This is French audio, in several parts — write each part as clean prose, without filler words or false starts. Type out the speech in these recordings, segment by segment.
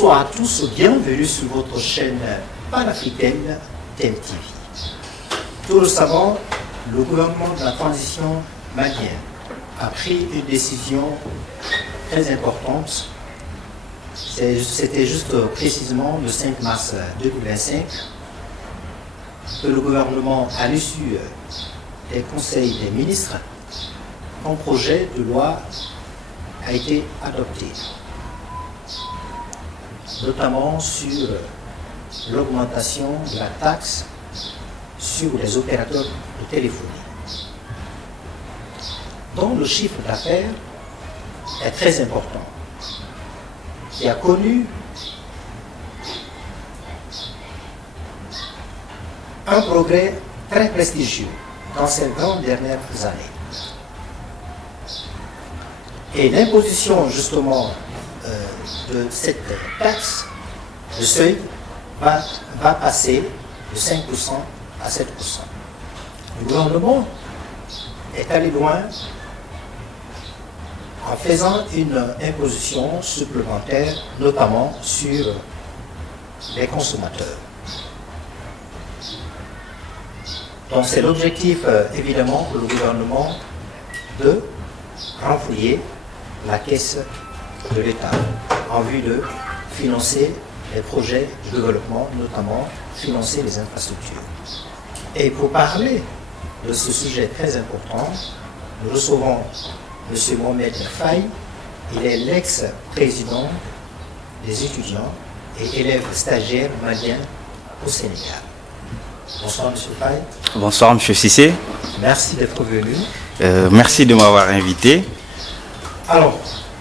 Bonsoir à tous, bienvenue sur votre chaîne panafricaine TMTV. Tout récemment, le gouvernement de la transition malienne a pris une décision très importante. C'était juste précisément le 5 mars 2025 que le gouvernement, à l'issue des conseils des ministres, un projet de loi a été adopté, notamment sur l'augmentation de la taxe sur les opérateurs de téléphonie, dont le chiffre d'affaires est très important, qui a connu un progrès très prestigieux dans ces 20 dernières années. Et l'imposition justement de cette taxe, le seuil va passer de 5% à 7%. Le gouvernement est allé loin en faisant une imposition supplémentaire, notamment sur les consommateurs. Donc c'est l'objectif évidemment pour le gouvernement de renflouer la caisse de l'État en vue de financer les projets de développement, notamment financer les infrastructures. Et pour parler de ce sujet très important, nous recevons M. Mohamed Faye. Il est l'ex-président des étudiants et élèves stagiaires maliens au Sénégal. Bonsoir M. Faye. Bonsoir M. Cissé. Merci d'être venu. Merci de m'avoir invité. Alors,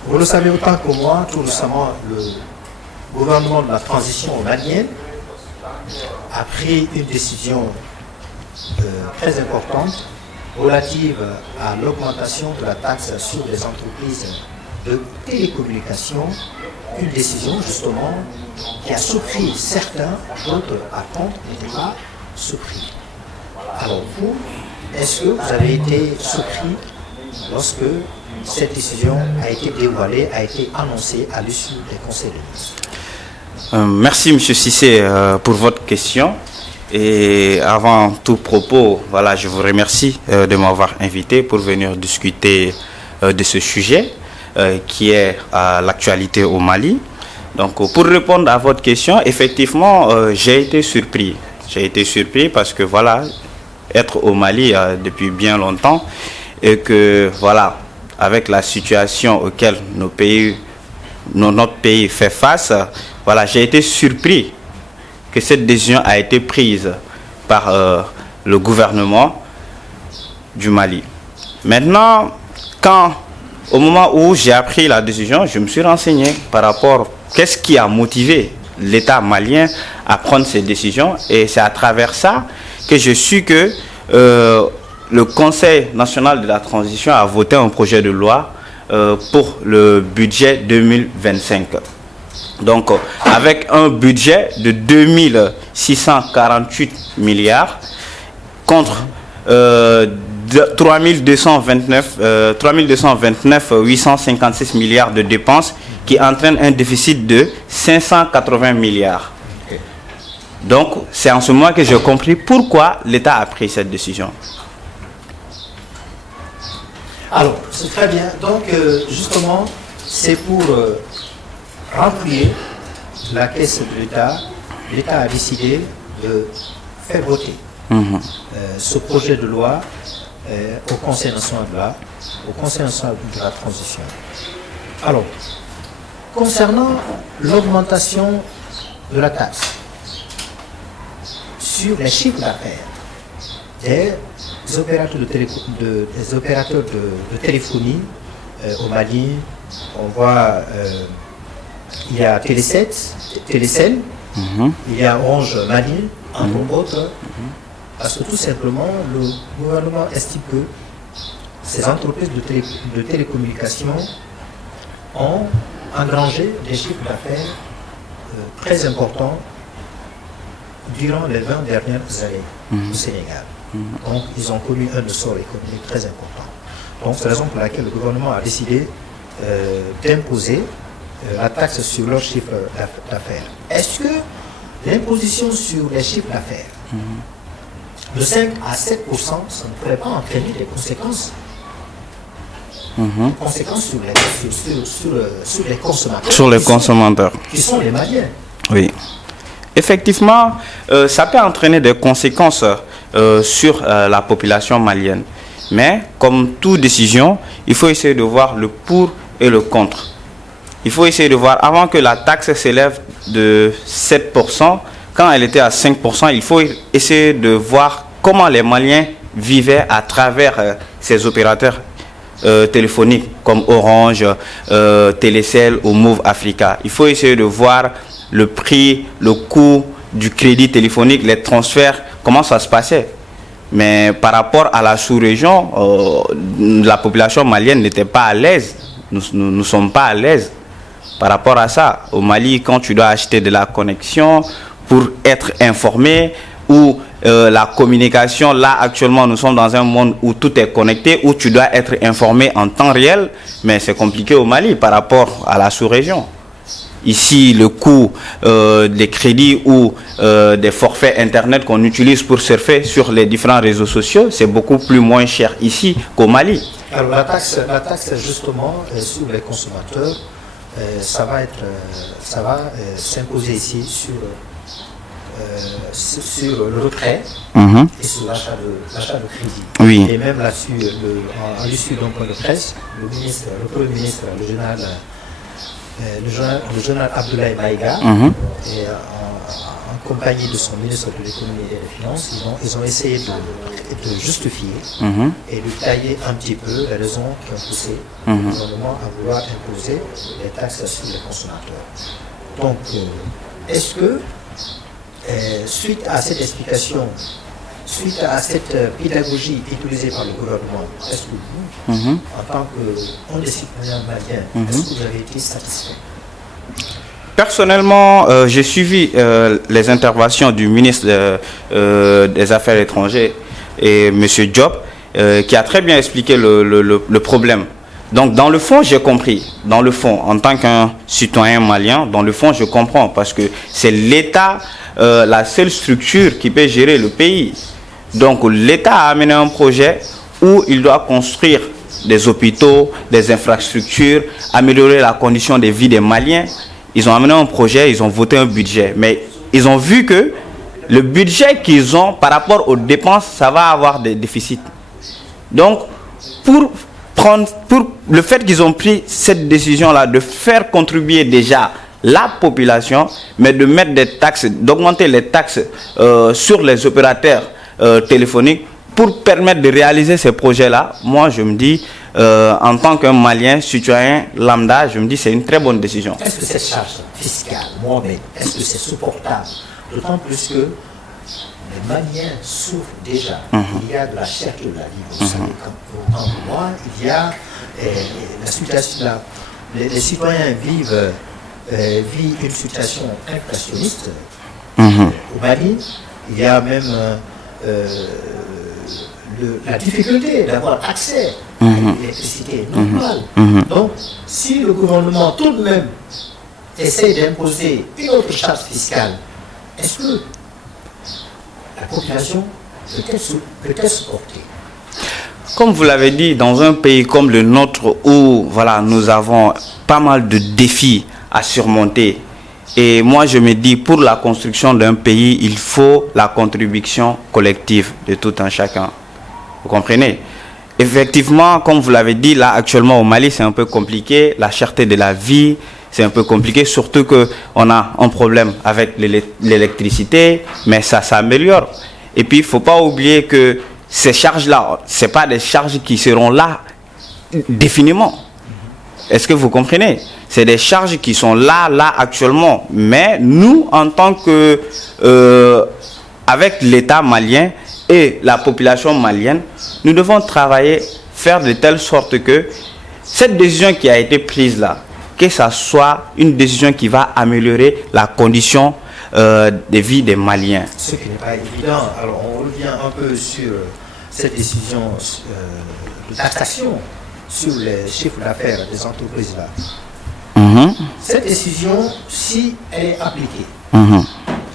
vous le savez autant que moi, tout récemment, le gouvernement de la transition malienne a pris une décision très importante relative à l'augmentation de la taxe sur les entreprises de télécommunications, une décision justement qui a surpris certains, d'autres par contre n'étaient pas surpris. Alors vous, est-ce que vous avez été surpris lorsque cette décision a été dévoilée, a été annoncée à l'issue des conseils de ministres? Merci M. Cissé pour votre question. Et avant tout propos, voilà, je vous remercie de m'avoir invité pour venir discuter de ce sujet qui est à l'actualité au Mali. Donc pour répondre à votre question, effectivement, j'ai été surpris. J'ai été surpris parce que voilà, être au Mali depuis bien longtemps et que voilà, avec la situation auquel notre pays fait face, voilà, j'ai été surpris que cette décision a été prise par le gouvernement du Mali. Maintenant, au moment où j'ai appris la décision, je me suis renseigné par rapport à qu'est-ce qui a motivé l'État malien à prendre cette décision. Et c'est à travers ça que je suis que le Conseil national de la transition a voté un projet de loi pour le budget 2025. Donc, avec un budget de 2648 milliards contre 3229 856 milliards de dépenses qui entraînent un déficit de 580 milliards. Donc, c'est en ce moment que j'ai compris pourquoi l'État a pris cette décision. Alors, c'est très bien. Donc, justement, c'est pour renflouer la caisse de l'État. L'État a décidé de faire voter ce projet de loi au Conseil national de la transition. Alors, concernant l'augmentation de la taxe sur les chiffres d'affaires des opérateurs de téléphonie au Mali, on voit il y a Télécel, il y a Orange Mali, entre autres, parce que tout simplement le gouvernement estime que ces entreprises de télécommunications ont engrangé des chiffres d'affaires très importants durant les 20 dernières années au Sénégal. Donc, ils ont connu un essor économique très important. Donc, c'est la raison pour laquelle le gouvernement a décidé d'imposer la taxe sur leur chiffre d'affaires. Est-ce que l'imposition sur les chiffres d'affaires de 5 à 7%, ça ne pourrait pas entraîner des conséquences, sur les consommateurs? Sur les consommateurs. Qui sont les Maliens. Oui. Effectivement, ça peut entraîner des conséquences sur la population malienne. Mais, comme toute décision, il faut essayer de voir le pour et le contre. Il faut essayer de voir, avant que la taxe s'élève de 7%, quand elle était à 5%, il faut essayer de voir comment les Maliens vivaient à travers ces opérateurs téléphoniques comme Orange, Télécell ou Move Africa. Il faut essayer de voir le prix, le coût du crédit téléphonique, les transferts, comment ça se passait. Mais par rapport à la sous-région, la population malienne n'était pas à l'aise. Nous ne sommes pas à l'aise par rapport à ça. Au Mali, quand tu dois acheter de la connexion pour être informé, ou la communication, là actuellement nous sommes dans un monde où tout est connecté, où tu dois être informé en temps réel, mais c'est compliqué au Mali par rapport à la sous-région. Ici, le coût des crédits ou des forfaits Internet qu'on utilise pour surfer sur les différents réseaux sociaux, c'est beaucoup plus moins cher ici qu'au Mali. Alors la taxe justement sur les consommateurs, ça va s'imposer ici sur le retrait et sur l'achat de crédit. Oui. Et même là-dessus, en l'issue d'un point de presse, le Premier ministre, le général Abdoulaye Maïga, et en compagnie de son ministre de l'économie et des finances, ils ont essayé de justifier et de tailler un petit peu les raisons qui ont poussé le gouvernement à vouloir imposer les taxes sur les consommateurs. Donc, est-ce que, suite à cette explication, suite à cette pédagogie utilisée par le gouvernement, est-ce que vous, en tant qu'un des citoyens maliens, est-ce que vous avez été satisfait? Personnellement, j'ai suivi les interventions du ministre des Affaires étrangères et M. Diop, qui a très bien expliqué le problème. Donc, dans le fond, j'ai compris. Dans le fond, en tant qu'un citoyen malien, dans le fond, je comprends, parce que c'est l'État, la seule structure qui peut gérer le pays. Donc, l'État a amené un projet où il doit construire des hôpitaux, des infrastructures, améliorer la condition de vie des Maliens. Ils ont amené un projet, ils ont voté un budget. Mais ils ont vu que le budget qu'ils ont par rapport aux dépenses, ça va avoir des déficits. Donc, pour le fait qu'ils ont pris cette décision-là de faire contribuer déjà la population, mais de mettre des taxes, d'augmenter les taxes sur les opérateurs téléphoniques pour permettre de réaliser ces projets-là, moi je me dis, en tant qu'un Malien, citoyen lambda, je me dis c'est une très bonne décision. Est-ce que cette charge fiscale, Mohamed, est-ce que c'est supportable? D'autant plus que les Maliens souffrent déjà. Il y a de la cherté de la vie. Vous savez, autant que moi, il y a la situation, les citoyens vivent une situation inflationniste. Au Mali, il y a même la difficulté d'avoir accès à l'électricité normale. Donc, si le gouvernement tout de même essaie d'imposer une autre charge fiscale, est-ce que la population peut-être supporter? Comme vous l'avez dit, dans un pays comme le nôtre où voilà, nous avons pas mal de défis à surmonter, et moi je me dis, pour la construction d'un pays, il faut la contribution collective de tout un chacun. Vous comprenez? Effectivement, comme vous l'avez dit, là actuellement au Mali c'est un peu compliqué, la cherté de la vie, c'est un peu compliqué, surtout qu'on a un problème avec l'électricité, mais ça s'améliore. Et puis il ne faut pas oublier que ces charges-là, ce n'est pas des charges qui seront là définiment. Est-ce que vous comprenez? C'est des charges qui sont là actuellement. Mais nous, en tant que, avec l'État malien et la population malienne, nous devons travailler, faire de telle sorte que cette décision qui a été prise là, que ça soit une décision qui va améliorer la condition de vie des Maliens. Ce qui n'est pas évident. Alors on revient un peu sur cette décision de taxation sur les chiffres d'affaires des entreprises là. cette décision, si elle est appliquée,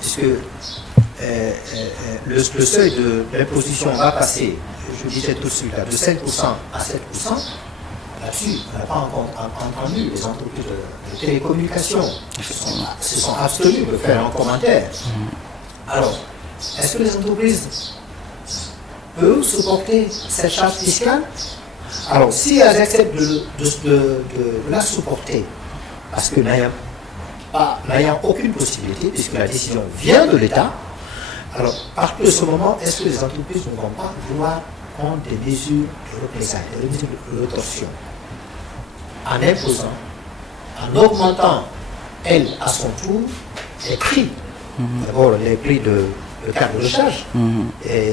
puisque le seuil de l'imposition va passer, je disais tout de suite, de 5% à 7%, là-dessus, on n'a pas encore entendu les entreprises de télécommunications se sont abstenues de faire un commentaire. Alors, est-ce que les entreprises peuvent supporter cette charge fiscale? Alors, si elles acceptent de la supporter, parce que n'ayant aucune possibilité, puisque la décision vient de l'État, alors, à partir de ce moment, est-ce que les entreprises ne vont pas vouloir prendre des mesures de représailles, des mesures de rétorsion, en imposant, en augmentant, elle, à son tour, les prix? D'abord, les prix de câble de recharge. Et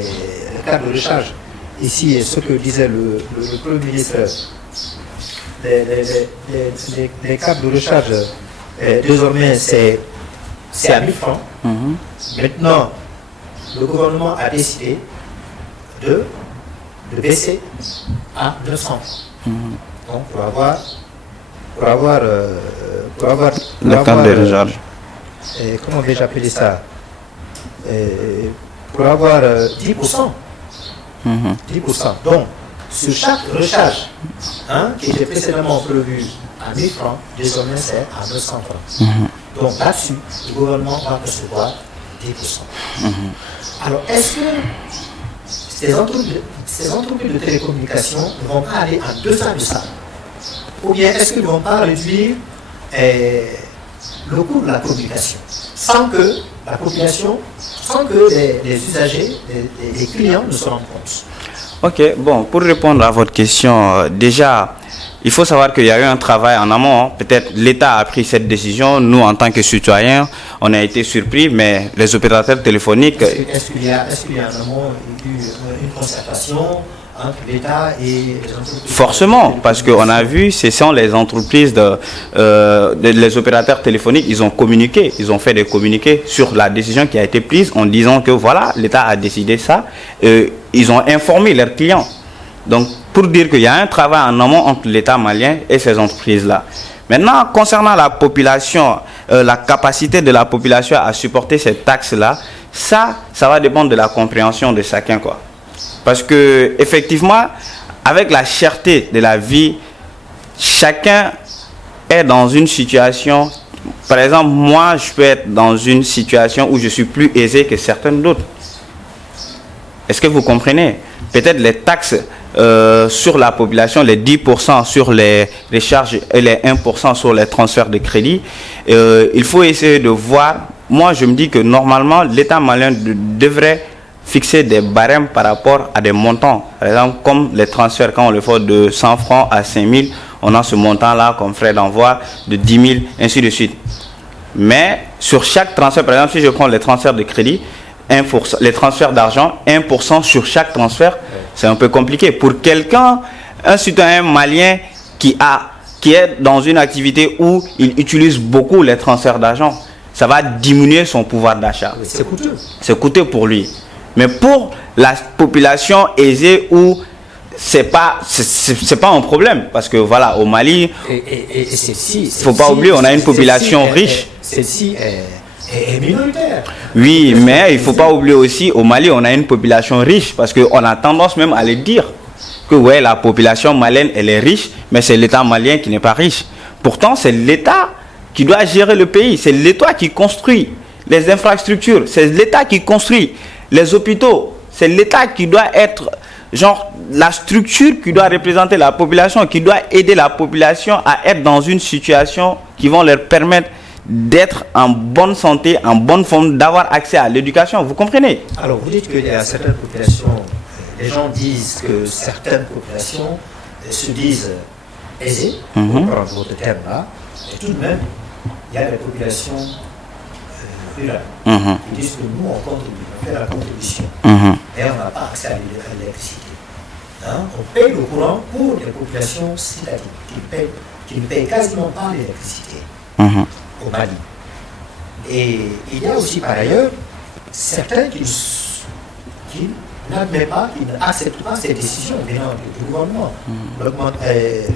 le câble de recharge, ici, ce que disait le Premier ministre, les câbles de recharge, désormais, c'est à 1000 francs. Maintenant, le gouvernement a décidé de baisser à 900 francs. Donc, pour avoir le câble de recharge. Comment vais-je appeler ça? Pour avoir 10%. 10%. Donc, sur chaque recharge, qui était précédemment prévu à 1000 francs, désormais c'est à 900 francs. Donc là-dessus, le gouvernement va recevoir 10%. Alors, est-ce que ces entreprises de télécommunications ne vont pas aller en deçà de ça? Ou bien est-ce qu'ils ne vont pas réduire le coût de la communication sans que la population, sans que les usagers, les clients ne se rendent compte? Ok, bon, pour répondre à votre question, déjà, il faut savoir qu'il y a eu un travail en amont. Peut-être l'État a pris cette décision. Nous, en tant que citoyens, on a été surpris, mais les opérateurs téléphoniques... Est-ce qu'il y a en amont eu une concertation entre l'État et les entreprises? Forcément, parce qu'on a vu, ce sont les entreprises, les opérateurs téléphoniques, ils ont communiqué, ils ont fait des communiqués sur la décision qui a été prise en disant que voilà, l'État a décidé ça. Ils ont informé leurs clients. Donc, pour dire qu'il y a un travail en amont entre l'État malien et ces entreprises-là. Maintenant, concernant la population, la capacité de la population à supporter cette taxe-là, ça va dépendre de la compréhension de chacun, quoi. Parce que, effectivement, avec la cherté de la vie, chacun est dans une situation. Par exemple, moi, je peux être dans une situation où je suis plus aisé que certains d'autres. Est-ce que vous comprenez? Peut-être les taxes sur la population, les 10% sur les charges et les 1% sur les transferts de crédit. Il faut essayer de voir. Moi, je me dis que normalement, l'État malien devrait fixer des barèmes par rapport à des montants. Par exemple, comme les transferts, quand on le fait de 100 francs à 5 000, on a ce montant-là comme frais d'envoi de 10 000, ainsi de suite. Mais sur chaque transfert, par exemple, si je prends les transferts de crédit, 1%, les transferts d'argent, 1% sur chaque transfert, c'est un peu compliqué. Pour quelqu'un, un citoyen malien qui est dans une activité où il utilise beaucoup les transferts d'argent, ça va diminuer son pouvoir d'achat. C'est coûteux. C'est coûteux pour lui. Mais pour la population aisée où c'est pas un problème, parce que voilà, au Mali, il faut pas oublier, on a une population riche. Celle-ci est minoritaire. Oui, mais il faut pas oublier aussi, au Mali, on a une population riche, parce qu'on a tendance même à le dire, que ouais, la population malienne, elle est riche, mais c'est l'État malien qui n'est pas riche. Pourtant, c'est l'État qui doit gérer le pays, c'est l'État qui construit les infrastructures, c'est l'État qui construit les hôpitaux, c'est l'État qui doit être, genre, la structure qui doit représenter la population, qui doit aider la population à être dans une situation qui va leur permettre d'être en bonne santé, en bonne forme, d'avoir accès à l'éducation. Vous comprenez? Alors, vous dites qu'il y a certaines populations, les gens disent que certaines populations se disent aisées, pour prendre votre terme-là, et tout de même, il y a des populations rurales qui disent que nous, on contribue, on fait la contribution, et on n'a pas accès à l'électricité. On paye le courant pour des populations citadines qui ne payent quasiment pas l'électricité au Mali. Et il y a aussi par ailleurs certains qui n'admettent pas, qui n'acceptent pas ces décisions venant du gouvernement.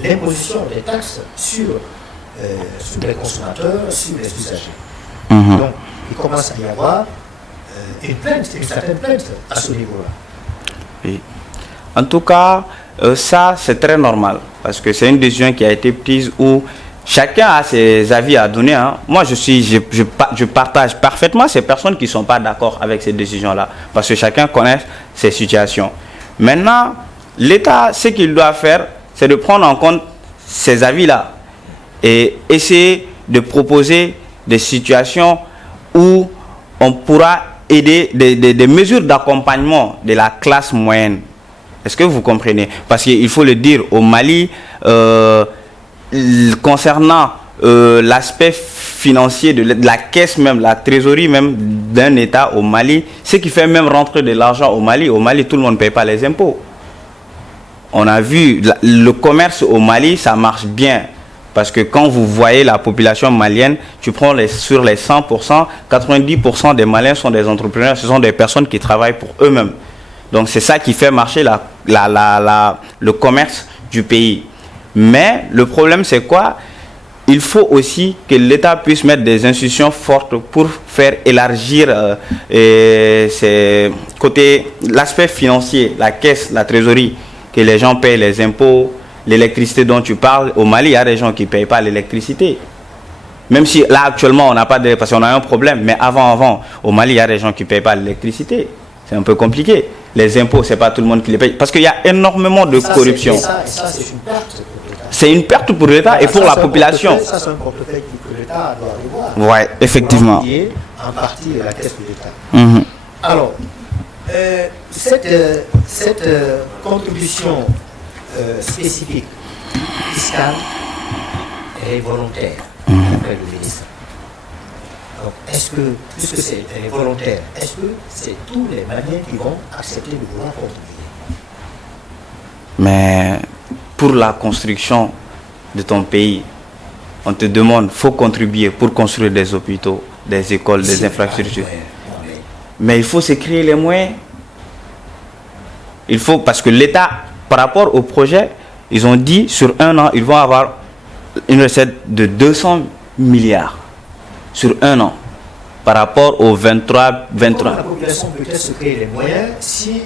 L'imposition des taxes sur sur les consommateurs, sur les usagers. Mhm. Donc, il commence à y avoir une plainte, une certaine plainte à ce niveau-là. Oui. En tout cas, ça c'est très normal parce que c'est une décision qui a été prise où chacun a ses avis à donner. Hein. Moi, je partage parfaitement ces personnes qui ne sont pas d'accord avec ces décisions-là parce que chacun connaît ses situations. Maintenant, l'État, ce qu'il doit faire, c'est de prendre en compte ces avis-là et essayer de proposer des situations où on pourra aider des mesures d'accompagnement de la classe moyenne. Est-ce que vous comprenez? Parce qu'il faut le dire, au Mali, concernant l'aspect financier de la caisse même, la trésorerie même d'un État au Mali, ce qui fait même rentrer de l'argent au Mali, tout le monde ne paye pas les impôts. On a vu, le commerce au Mali, ça marche bien. Parce que quand vous voyez la population malienne, tu prends sur les 100%, 90% des Maliens sont des entrepreneurs, ce sont des personnes qui travaillent pour eux-mêmes. Donc c'est ça qui fait marcher le commerce du pays. Mais le problème c'est quoi? Il faut aussi que l'État puisse mettre des institutions fortes pour faire élargir l'aspect financier, la caisse, la trésorerie, que les gens payent les impôts. L'électricité dont tu parles, au Mali, il y a des gens qui ne payent pas l'électricité. Même si là, actuellement, on n'a pas de... Parce qu'on a un problème. Mais avant, au Mali, il y a des gens qui ne payent pas l'électricité. C'est un peu compliqué. Les impôts, ce n'est pas tout le monde qui les paye. Parce qu'il y a énormément de corruption. Ça, c'est une perte pour l'État. C'est une perte pour l'État et pour la population. Ça, c'est un portefeuille que l'État doit avoir. Oui, effectivement. En partie la caisse de l'État. Mhm. Alors, cette contribution spécifique fiscale est volontaire auprès du ministre. Donc, est-ce que, puisque c'est volontaire, est-ce que c'est tous les Maliens qui vont accepter de vouloir contribuer? Mais pour la construction de ton pays, on te demande, faut contribuer pour construire des hôpitaux, des écoles, des infrastructures. Mais il faut se créer les moyens. Il faut, parce que l'État, par rapport au projet, ils ont dit sur un an, ils vont avoir une recette de 200 milliards sur un an par rapport aux 23. Comment la population peut-être se créer les moyens si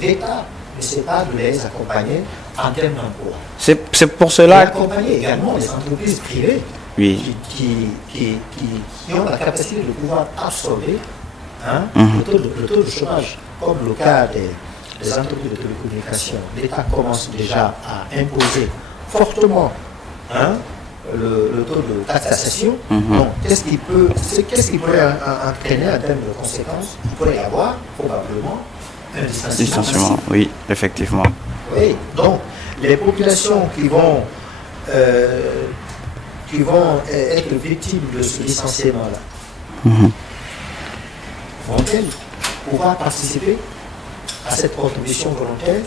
l'État ne sait pas de les accompagner en termes d'emploi? C'est pour cela. Et accompagner également les entreprises privées Oui. qui ont la capacité de pouvoir absorber le taux de chômage, comme le cas des entreprises de télécommunications. L'État commence déjà à imposer fortement le taux de taxation. Donc, qu'est-ce qui pourrait entraîner en termes de conséquences? Il pourrait y avoir probablement un distanciement. Oui, effectivement. Oui, donc les populations qui vont être victimes de ce licenciement-là, vont-elles pouvoir participer à cette contribution volontaire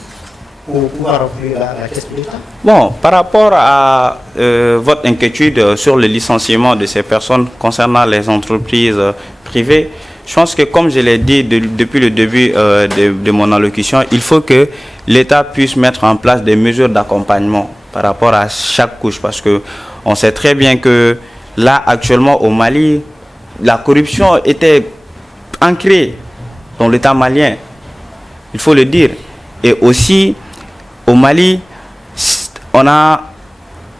pour pouvoir remplir la caisse de l'État? Bon, par rapport à votre inquiétude sur le licenciement de ces personnes concernant les entreprises privées, je pense que comme je l'ai dit depuis le début de mon allocution, il faut que l'État puisse mettre en place des mesures d'accompagnement par rapport à chaque couche, parce que on sait très bien que là, actuellement, au Mali, la corruption était ancrée dans l'État malien. Il faut le dire. Et aussi, au Mali, on n'a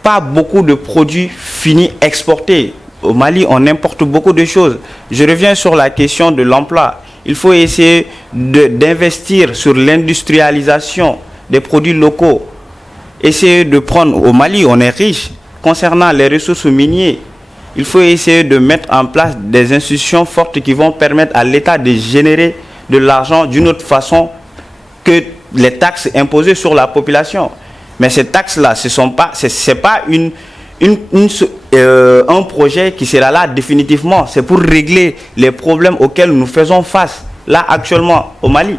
pas beaucoup de produits finis exportés. Au Mali, on importe beaucoup de choses. Je reviens sur la question de l'emploi. Il faut essayer d'investir sur l'industrialisation des produits locaux. Essayer de prendre, au Mali, on est riche. Concernant les ressources minières, il faut essayer de mettre en place des institutions fortes qui vont permettre à l'État de générer de l'argent d'une autre façon que les taxes imposées sur la population. Mais ces taxes-là, ce n'est pas un projet qui sera là définitivement. C'est pour régler les problèmes auxquels nous faisons face, là, actuellement, au Mali.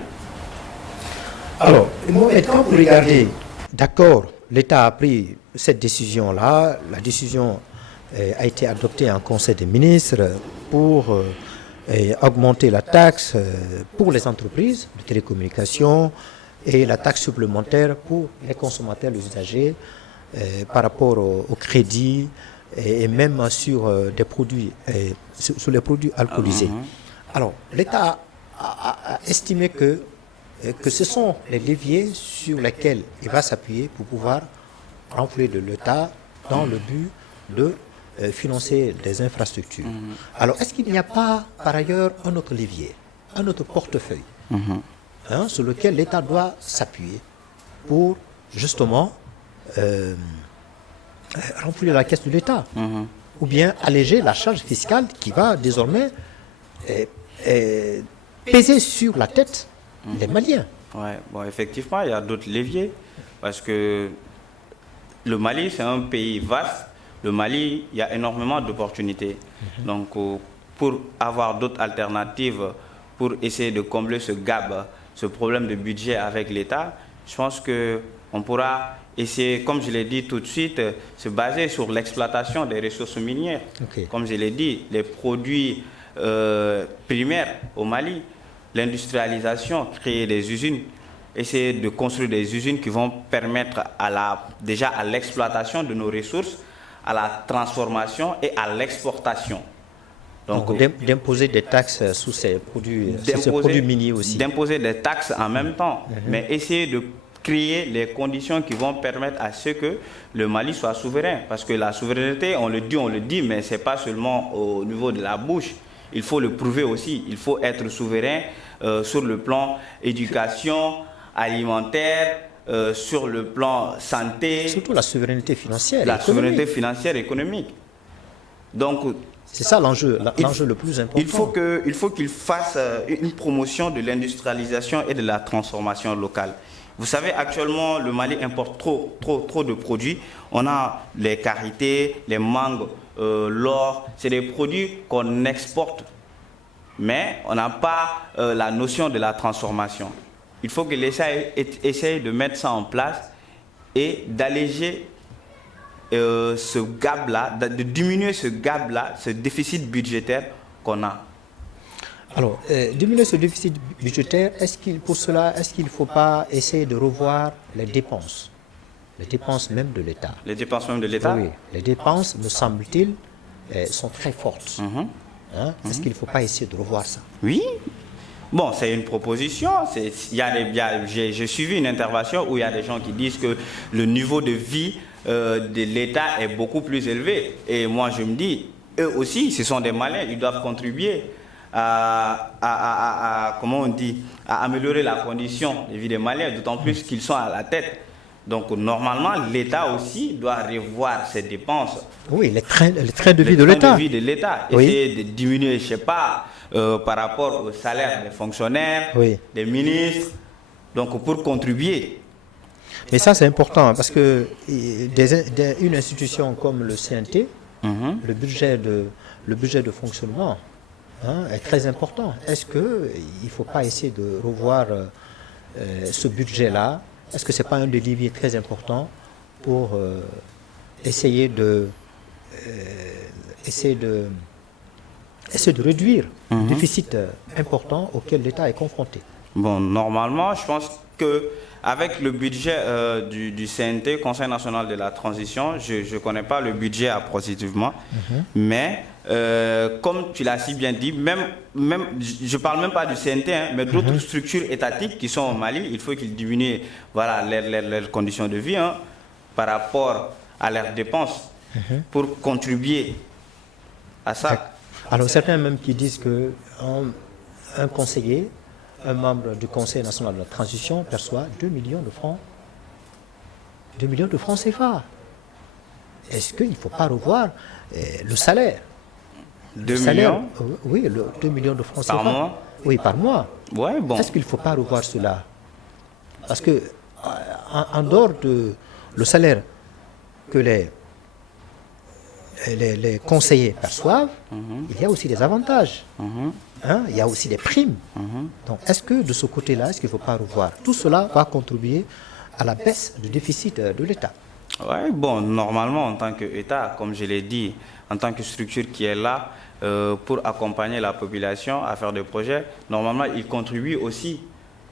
Alors, quand vous regardez, d'accord, l'État a pris cette décision-là, la décision a été adoptée en Conseil des ministres pour augmenter la taxe pour les entreprises de télécommunications et la taxe supplémentaire pour les consommateurs, les usagers, par rapport au crédit et même sur des produits, sur les produits alcoolisés. Alors, l'État a estimé que ce sont les leviers sur lesquels il va s'appuyer pour pouvoir renflouer de l'État dans le but de financer des infrastructures. Alors, est-ce qu'il n'y a pas, par ailleurs, un autre levier, un autre portefeuille, sur lequel l'État doit s'appuyer pour, justement, renflouer la caisse de l'État, ou bien alléger la charge fiscale qui va désormais peser sur la tête des Maliens? Ouais, bon, effectivement, il y a d'autres leviers, parce que le Mali, c'est un pays vaste. Le Mali, il y a énormément d'opportunités. Donc, pour avoir d'autres alternatives, pour essayer de combler ce gap, ce problème de budget avec l'État, je pense qu'on pourra essayer, comme je l'ai dit tout de suite, se baser sur l'exploitation des ressources minières. Comme je l'ai dit, les produits primaires au Mali, l'industrialisation, créer des usines, essayer de construire des usines qui vont permettre déjà à l'exploitation de nos ressources, à la transformation et à l'exportation. Donc d'imposer des taxes sur ces produits miniers aussi. D'imposer des taxes en même temps, mais essayer de créer les conditions qui vont permettre à ce que le Mali soit souverain. Parce que la souveraineté, on le dit, mais ce n'est pas seulement au niveau de la bouche. Il faut le prouver aussi. Il faut être souverain sur le plan éducation, alimentaire, sur le plan santé. Surtout la souveraineté financière. La souveraineté financière et économique. Donc, c'est ça l'enjeu le plus important. Il faut qu'il fasse une promotion de l'industrialisation et de la transformation locale. Vous savez, actuellement, le Mali importe trop de produits. On a les karités, les mangues, l'or. C'est des produits qu'on exporte. Mais on n'a pas la notion de la transformation. Il faut que l'État essaye de mettre ça en place et d'alléger ce gap-là, de diminuer ce gap-là, ce déficit budgétaire qu'on a. Alors, diminuer ce déficit budgétaire, pour cela, est-ce qu'il ne faut pas essayer de revoir les dépenses même de l'État? Les dépenses même de l'État? Oui, les dépenses, me semble-t-il, sont très fortes. Est-ce qu'il ne faut pas essayer de revoir ça? Oui. Bon, c'est une proposition. J'ai suivi une intervention où il y a des gens qui disent que le niveau de vie de l'État est beaucoup plus élevé. Et moi, je me dis, eux aussi, ce sont des Maliens, ils doivent contribuer comment on dit, à améliorer la condition de vie des Maliens, d'autant plus qu'ils sont à la tête. Donc, normalement, l'État aussi doit revoir ses dépenses. Oui, les trains de vie de l'État. Essayer de diminuer, je ne sais pas, par rapport au salaire des fonctionnaires, des ministres, donc pour contribuer. Mais ça, c'est important, parce que une institution comme le CNT, le budget de fonctionnement, est très important. Est-ce qu'il ne faut pas essayer de revoir ce budget-là? Est-ce que ce n'est pas un des leviers très importants pour essayer de réduire le déficit important auquel l'État est confronté? Bon, normalement, je pense qu'avec le budget du CNT, Conseil national de la transition, je ne connais pas le budget approximativement, mais comme tu l'as si bien dit, même je ne parle même pas du CNT, mais d'autres structures étatiques qui sont au Mali, il faut qu'ils diminuent leurs conditions de vie par rapport à leurs dépenses pour contribuer à ça. Alors certains même qui disent qu'un conseiller, un membre du Conseil national de la transition perçoit 2 millions de francs. 2 millions de francs CFA. Est-ce qu'il ne faut pas revoir le salaire? 2 millions? Oui, 2 millions de francs CFA. Par mois? Oui, par mois. Ouais, bon. Est-ce qu'il ne faut pas revoir cela? Parce que, en dehors de le salaire que les conseillers perçoivent, il y a aussi des avantages. Il y a aussi des primes. Donc, est-ce que de ce côté-là, est-ce qu'il ne faut pas revoir? Tout cela va contribuer à la baisse du déficit de l'État. Oui, bon, normalement, en tant qu'État, comme je l'ai dit, en tant que structure qui est là pour accompagner la population à faire des projets, normalement, il contribue aussi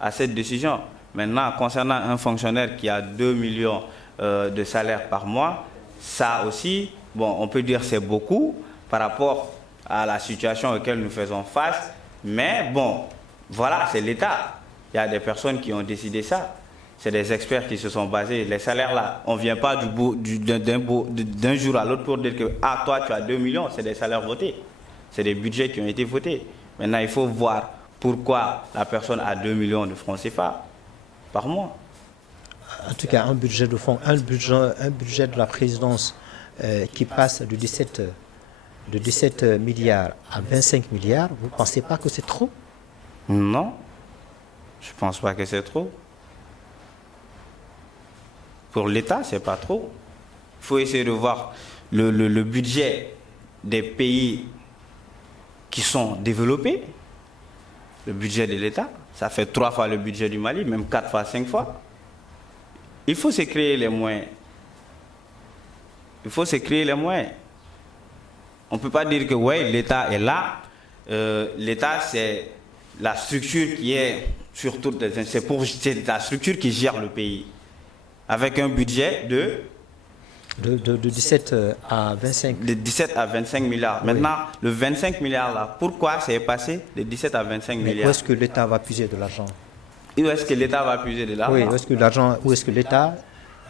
à cette décision. Maintenant, concernant un fonctionnaire qui a 2 millions de salaire par mois, ça aussi, bon, on peut dire que c'est beaucoup par rapport à la situation à laquelle nous faisons face, mais bon, voilà, c'est l'État. Il y a des personnes qui ont décidé ça. C'est des experts qui se sont basés. Les salaires là, on ne vient pas d'un jour à l'autre pour dire que ah, toi tu as 2 millions, c'est des salaires votés. C'est des budgets qui ont été votés. Maintenant, il faut voir pourquoi la personne a 2 millions de francs CFA par mois. En tout cas, un budget de fonds, un budget de la présidence qui passe de 17 milliards à 25 milliards, vous ne pensez pas que c'est trop? Non, je ne pense pas que c'est trop. Pour l'État, ce n'est pas trop. Il faut essayer de voir le budget des pays qui sont développés. Le budget de l'État, ça fait 3 fois le budget du Mali, même 4 fois, 5 fois. Il faut se créer les moyens. Il faut se créer les moyens. On ne peut pas dire que ouais, l'État est là. L'État, c'est la structure qui est sur toutes les... C'est la structure qui gère le pays. Avec un budget de 17 à 25. De 17 à 25 milliards. Oui. Maintenant, le 25 milliards là, pourquoi c'est passé de 17 à 25 Mais milliards? où est-ce que l'État va puiser de l'argent? Où est-ce que l'État va puiser de l'argent? Oui, où est-ce que l'État,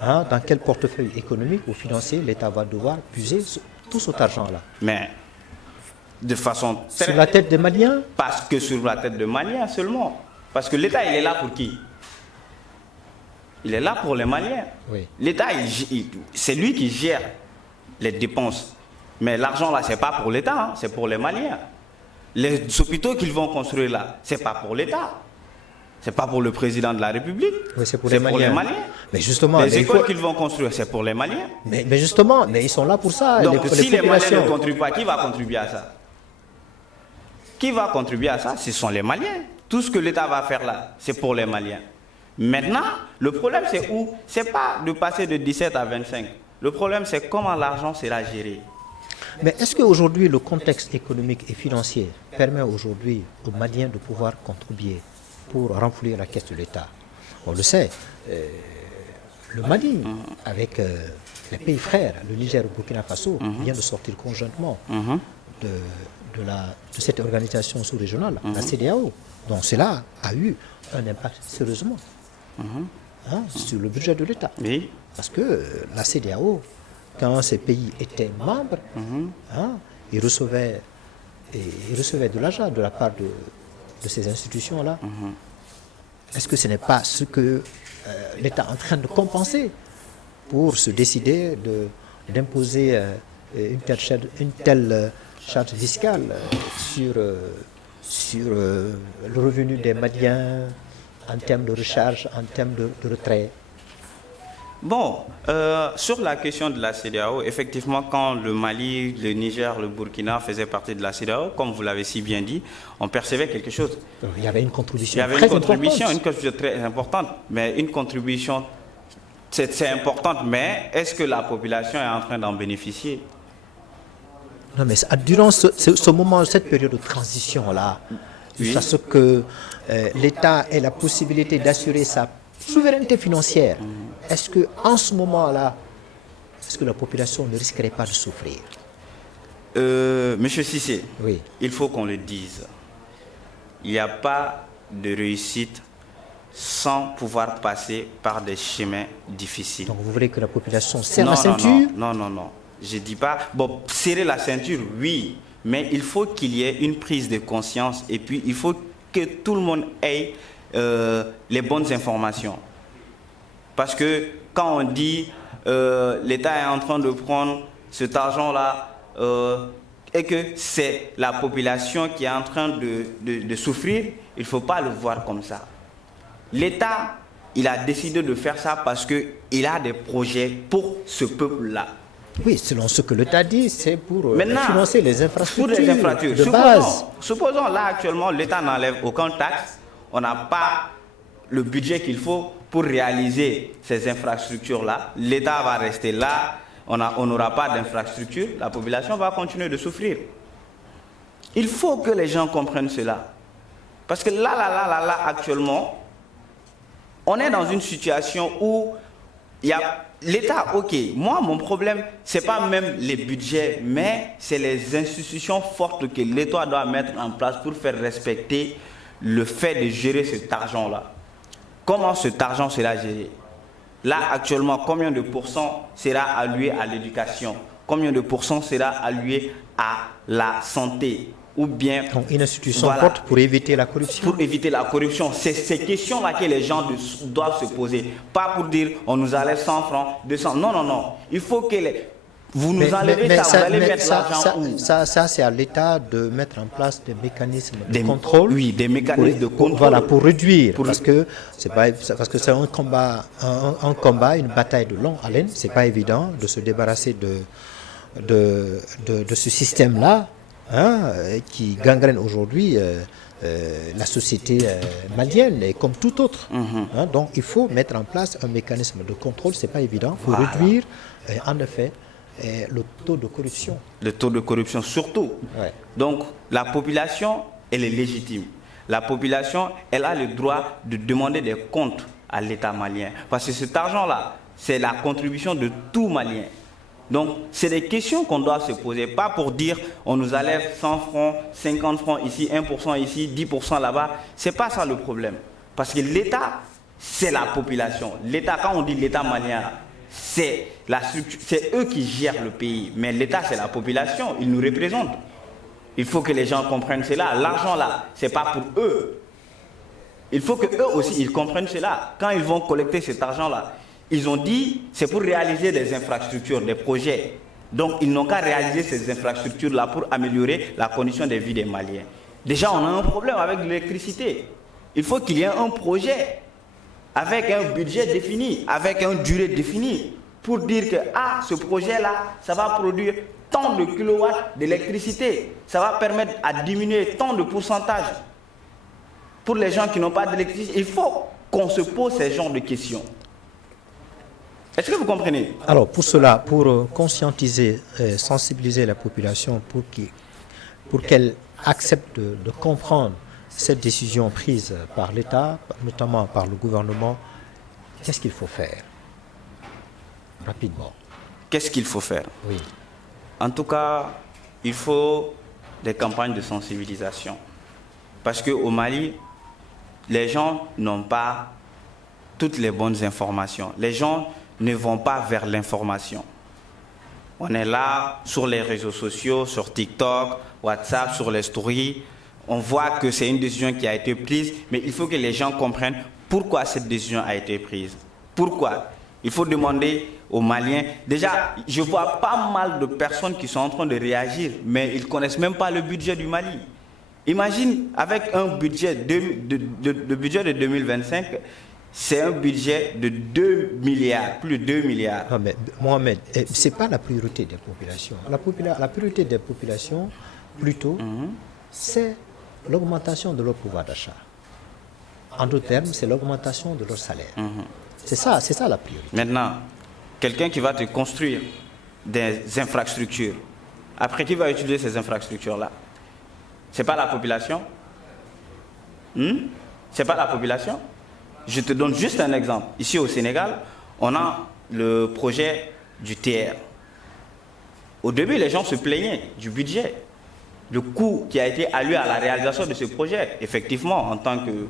dans quel portefeuille économique ou financier l'État va devoir puiser tout cet argent-là? Mais de façon très... Sur la tête des Maliens? Parce que sur la tête de Maliens seulement. Parce que l'État, il est là pour qui? Il est là pour les Maliens. Oui. L'État, c'est lui qui gère les dépenses. Mais l'argent là, ce n'est pas pour l'État, hein, c'est pour les Maliens. Les hôpitaux qu'ils vont construire là, ce n'est pas pour l'État. Ce n'est pas pour le président de la République. Oui, c'est pour les Maliens. Mais justement, les écoles qu'ils vont construire, c'est pour les Maliens. Mais justement, mais ils sont là pour ça. Donc, si les Maliens ne contribuent pas, qui va contribuer à ça? Qui va contribuer à ça? Ce sont les Maliens. Tout ce que l'État va faire là, c'est pour les Maliens. Maintenant, le problème c'est où? Ce n'est pas de passer de 17 à 25. Le problème c'est comment l'argent sera géré. Mais est-ce qu'aujourd'hui le contexte économique et financier permet aujourd'hui aux Maliens de pouvoir contribuer pour remplir la caisse de l'État? On le sait, le Mali, avec les pays frères, le Niger et le Burkina Faso, vient de sortir conjointement de cette organisation sous-régionale, la CEDEAO. Donc cela a eu un impact sérieusement sur le budget de l'État. Oui. Parce que la CEDEAO, quand ces pays étaient membres, ils recevaient de l'argent de la part de ces institutions-là. Est-ce que ce n'est pas ce que l'État est en train de compenser pour se décider d'imposer une telle charge fiscale sur le revenu des Maliens en termes de recharge, en termes de retrait? Bon, sur la question de la CEDEAO, effectivement, quand le Mali, le Niger, le Burkina faisaient partie de la CEDEAO, comme vous l'avez si bien dit, on percevait quelque chose. Il y avait une contribution très importante, mais une contribution, c'est importante, mais est-ce que la population est en train d'en bénéficier? Non, mais durant ce moment, cette période de transition-là, jusqu'à ce que l'État ait la possibilité d'assurer sa souveraineté financière, est-ce qu'en ce moment-là, est-ce que la population ne risquerait pas de souffrir? Monsieur Cissé, oui. Il faut qu'on le dise. Il n'y a pas de réussite sans pouvoir passer par des chemins difficiles. Donc vous voulez que la population serre la ceinture? Non. Je ne dis pas... Bon, serrer la ceinture, oui. Mais il faut qu'il y ait une prise de conscience et puis il faut que tout le monde ait les bonnes informations. Parce que quand on dit l'État est en train de prendre cet argent-là et que c'est la population qui est en train de souffrir, il ne faut pas le voir comme ça. L'État, il a décidé de faire ça parce qu'il a des projets pour ce peuple-là. Oui, selon ce que l'État dit, c'est pour financer les infrastructures, de base. Supposons là actuellement, l'État n'enlève aucun taxe, on n'a pas le budget qu'il faut pour réaliser ces infrastructures-là. L'État va rester là, on n'aura pas d'infrastructure, la population va continuer de souffrir. Il faut que les gens comprennent cela. Parce que là, actuellement, on est dans une situation où il y a l'État, ok. Moi, mon problème, c'est pas même les budgets, mais c'est les institutions fortes que l'État doit mettre en place pour faire respecter le fait de gérer cet argent-là. Comment cet argent sera géré? Là, actuellement, combien de pourcents sera alloué à l'éducation? Combien de pourcents sera alloué à la santé? Ou bien... Donc, une institution forte pour éviter la corruption. Pour éviter la corruption. C'est ces questions-là que les gens doivent se poser. Pas pour dire, on nous enlève 100 francs, 200. Non, non, non. Il faut que vous nous enlevez ça, vous allez mettre l'argent où? Ça, c'est à l'État de mettre en place des mécanismes de contrôle. Oui, des mécanismes de contrôle. Voilà, pour réduire. Parce que c'est un combat, une bataille de longue haleine. C'est pas évident de se débarrasser de ce système-là, hein, qui gangrène aujourd'hui la société malienne, et comme tout autre. Hein, donc il faut mettre en place un mécanisme de contrôle, c'est pas évident, pour réduire en effet le taux de corruption. Le taux de corruption surtout. Ouais. Donc la population, elle est légitime. La population, elle a le droit de demander des comptes à l'État malien. Parce que cet argent-là, c'est la contribution de tout Malien. Donc, c'est des questions qu'on doit se poser. Pas pour dire, on nous enlève 100 francs, 50 francs ici, 1% ici, 10% là-bas. C'est pas ça le problème. Parce que l'État, c'est la population. L'État, quand on dit l'État malien, c'est eux qui gèrent le pays. Mais l'État, c'est la population. Ils nous représentent. Il faut que les gens comprennent cela. L'argent là, c'est pas pour eux. Il faut que eux aussi, ils comprennent cela. Quand ils vont collecter cet argent-là, ils ont dit, c'est pour réaliser des infrastructures, des projets. Donc, ils n'ont qu'à réaliser ces infrastructures-là pour améliorer la condition de vie des Maliens. Déjà, on a un problème avec l'électricité. Il faut qu'il y ait un projet avec un budget défini, avec une durée définie, pour dire que ce projet-là, ça va produire tant de kilowatts d'électricité. Ça va permettre à diminuer tant de pourcentage. Pour les gens qui n'ont pas d'électricité, il faut qu'on se pose ces genres de questions. Est-ce que vous comprenez? Alors, pour cela, pour conscientiser, sensibiliser la population pour qu'elle accepte de comprendre cette décision prise par l'État, notamment par le gouvernement, qu'est-ce qu'il faut faire? Rapidement. Qu'est-ce qu'il faut faire? Oui. En tout cas, il faut des campagnes de sensibilisation. Parce qu'au Mali, les gens n'ont pas toutes les bonnes informations. Les gens ne vont pas vers l'information. On est là sur les réseaux sociaux, sur TikTok, WhatsApp, sur les stories. On voit que c'est une décision qui a été prise, mais il faut que les gens comprennent pourquoi cette décision a été prise. Pourquoi? Il faut demander aux Maliens. Déjà, je vois pas mal de personnes qui sont en train de réagir, mais ils ne connaissent même pas le budget du Mali. Imagine, avec un budget de budget de 2025, c'est un budget de 2 milliards, plus de 2 milliards. Non, mais Mohamed, ce n'est pas la priorité des populations. La priorité des populations, plutôt, c'est l'augmentation de leur pouvoir d'achat. En d'autres termes, c'est l'augmentation de leur salaire. C'est ça la priorité. Maintenant, quelqu'un qui va te construire des infrastructures, après qui va utiliser ces infrastructures-là? C'est pas la population? C'est pas la population? Je te donne juste un exemple. Ici au Sénégal, on a le projet du TR. Au début, les gens se plaignaient du budget, le coût qui a été alloué à la réalisation de ce projet. Effectivement, en tant que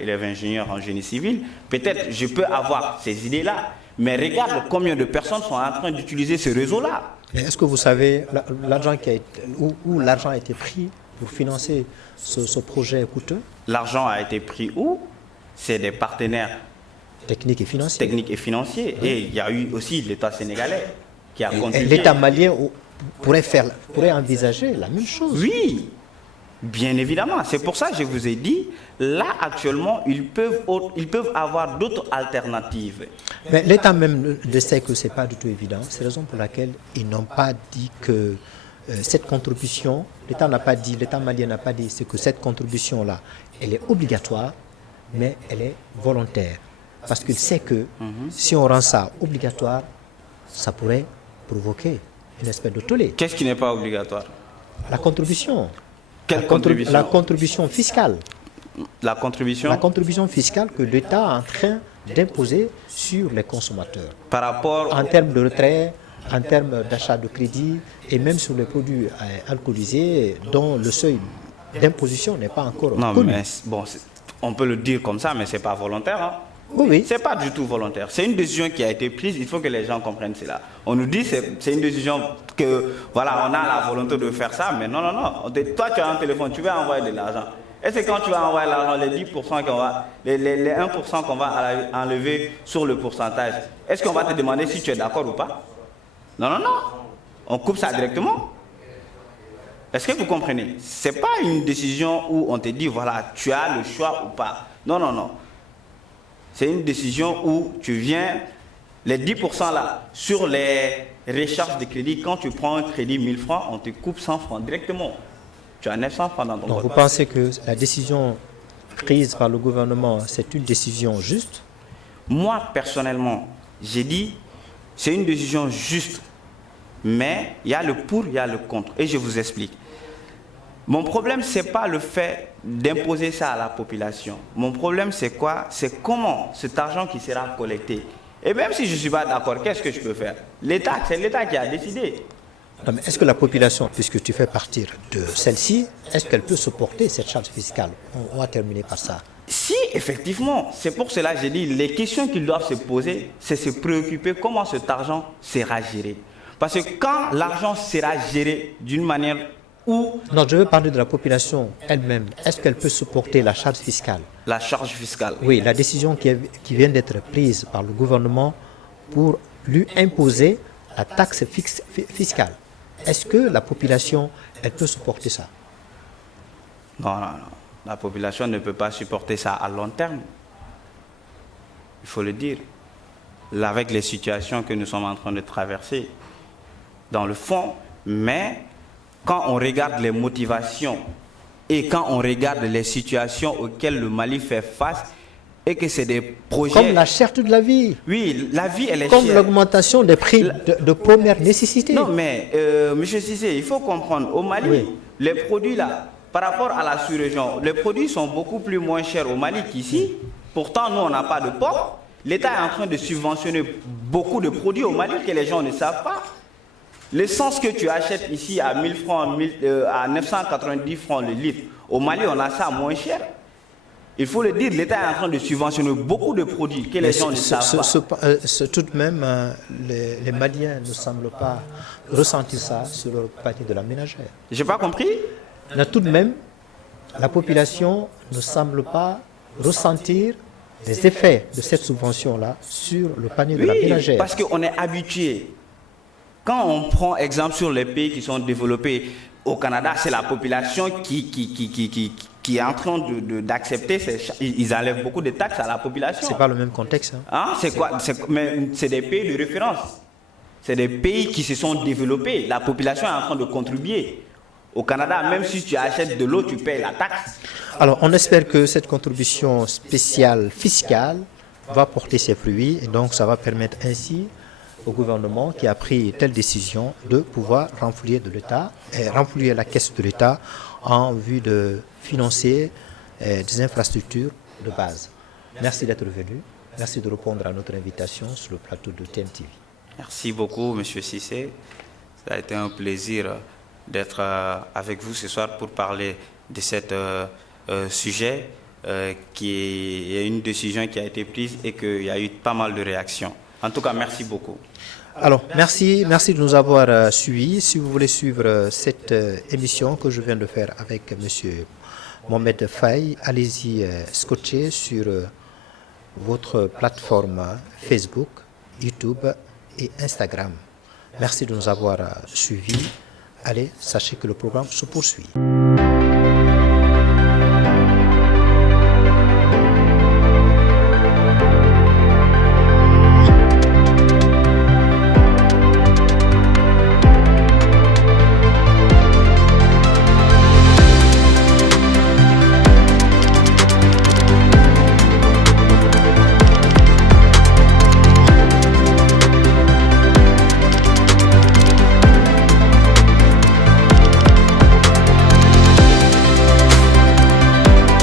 élève ingénieur en génie civil, peut-être je peux avoir ces idées-là, mais regarde combien de personnes sont en train d'utiliser ce réseau-là. Est-ce que vous savez l'argent où l'argent a été pris pour financer ce projet coûteux? L'argent a été pris où? C'est des partenaires techniques et financiers. Et il y a eu aussi l'État sénégalais qui a contribué. L'État malien pourrait envisager la même chose. Oui, bien évidemment. C'est pour ça que je vous ai dit, là actuellement, ils peuvent avoir d'autres alternatives. Mais l'État même sait que ce n'est pas du tout évident. C'est la raison pour laquelle ils n'ont pas dit que cette contribution, l'État malien n'a pas dit que cette contribution-là, elle est obligatoire, mais elle est volontaire. Parce qu'il sait que si on rend ça obligatoire, ça pourrait provoquer une espèce de tollé. Qu'est-ce qui n'est pas obligatoire? La contribution. Quelle contribution? La contribution fiscale. La contribution? La contribution fiscale que l'État est en train d'imposer sur les consommateurs. Par rapport En termes de retrait, en termes d'achat de crédit et même sur les produits alcoolisés dont le seuil d'imposition n'est pas encore Non, connu. mais bon, on peut le dire comme ça, mais c'est pas volontaire. Hein. Oui. C'est pas du tout volontaire. C'est une décision qui a été prise. Il faut que les gens comprennent cela. On nous dit c'est une décision que voilà, on a la volonté de faire ça, mais non, non, non. Toi, tu as un téléphone, tu veux envoyer de l'argent. Est-ce que quand tu vas envoyer l'argent, les 10% qu'on va, les 1% qu'on va enlever sur le pourcentage, est-ce qu'on va te demander si tu es d'accord ou pas? Non, non, non. On coupe ça directement. Est-ce que vous comprenez? Ce n'est pas une décision où on te dit, voilà, tu as le choix ou pas. Non, non, non. C'est une décision où tu viens, les 10% là, sur les recharges de crédit, quand tu prends un crédit 1000 francs, on te coupe 100 francs directement. Tu as 900 francs dans ton Donc compte. vous pensez que la décision prise par le gouvernement, c'est une décision juste? Moi, personnellement, j'ai dit, c'est une décision juste. Mais il y a le pour, il y a le contre. Et je vous explique. Mon problème, ce n'est pas le fait d'imposer ça à la population. Mon problème, c'est quoi? C'est comment cet argent qui sera collecté. Et même si je ne suis pas d'accord, qu'est-ce que je peux faire? L'État, c'est l'État qui a décidé. Non, mais est-ce que la population, puisque tu fais partir de celle-ci, est-ce qu'elle peut supporter cette charge fiscale? On va terminer par ça. Si, effectivement, c'est pour cela que j'ai dit, les questions qu'ils doivent se poser, c'est se préoccuper comment cet argent sera géré. Parce que quand l'argent sera géré d'une manière où... Non, je veux parler de la population elle-même. Est-ce qu'elle peut supporter la charge fiscale? La charge fiscale. Oui, la décision qui vient d'être prise par le gouvernement pour lui imposer la taxe fiscale. Est-ce que la population, elle peut supporter ça? Non, non, non. La population ne peut pas supporter ça à long terme. Il faut le dire. Là, avec les situations que nous sommes en train de traverser, dans le fond, mais quand on regarde les motivations et quand on regarde les situations auxquelles le Mali fait face et que c'est des projets... Comme la cherté de la vie. Oui, la vie, elle est comme chère. L'augmentation des prix de première nécessité. Non, mais, M. Cissé, il faut comprendre, au Mali, oui, les produits là, par rapport à la sous-région, les produits sont beaucoup plus moins chers au Mali qu'ici. Pourtant, nous, on n'a pas de port. L'État est en train de subventionner beaucoup de produits au Mali que les gens ne savent pas. L'essence que tu achètes ici à 1000 francs, à 990 francs le litre, au Mali, on a ça moins cher. Il faut le dire, l'État est en train de subventionner beaucoup de produits que les gens ne savent pas. Tout de même, les Maliens ne semblent pas ressentir ça sur leur partie de la ménagère. Je n'ai pas compris. Mais tout de même, la population ne semble pas ressentir les effets de cette subvention-là sur le panier de la ménagère. Parce qu'on est habitué. Quand on prend exemple sur les pays qui sont développés, au Canada, c'est la population qui est en train d'accepter, ils enlèvent beaucoup de taxes à la population. C'est pas le même contexte. Hein, c'est quoi? Mais c'est des pays de référence. C'est des pays qui se sont développés. La population est en train de contribuer. Au Canada, même si tu achètes de l'eau, tu payes la taxe. Alors, on espère que cette contribution spéciale fiscale va porter ses fruits et donc ça va permettre ainsi au gouvernement qui a pris telle décision de pouvoir renflouer de l'État et renflouer la caisse de l'État en vue de financer des infrastructures de base. Merci d'être venu. Merci de répondre à notre invitation sur le plateau de TMTV. Merci beaucoup, M. Cissé. Ça a été un plaisir d'être avec vous ce soir pour parler de ce sujet qui est une décision qui a été prise et qu'il y a eu pas mal de réactions. En tout cas, merci beaucoup. Alors, merci de nous avoir suivis. Si vous voulez suivre cette émission que je viens de faire avec M. Mohamed Faye, allez-y scotcher sur votre plateforme Facebook, YouTube et Instagram. Merci de nous avoir suivis. Allez, sachez que le programme se poursuit.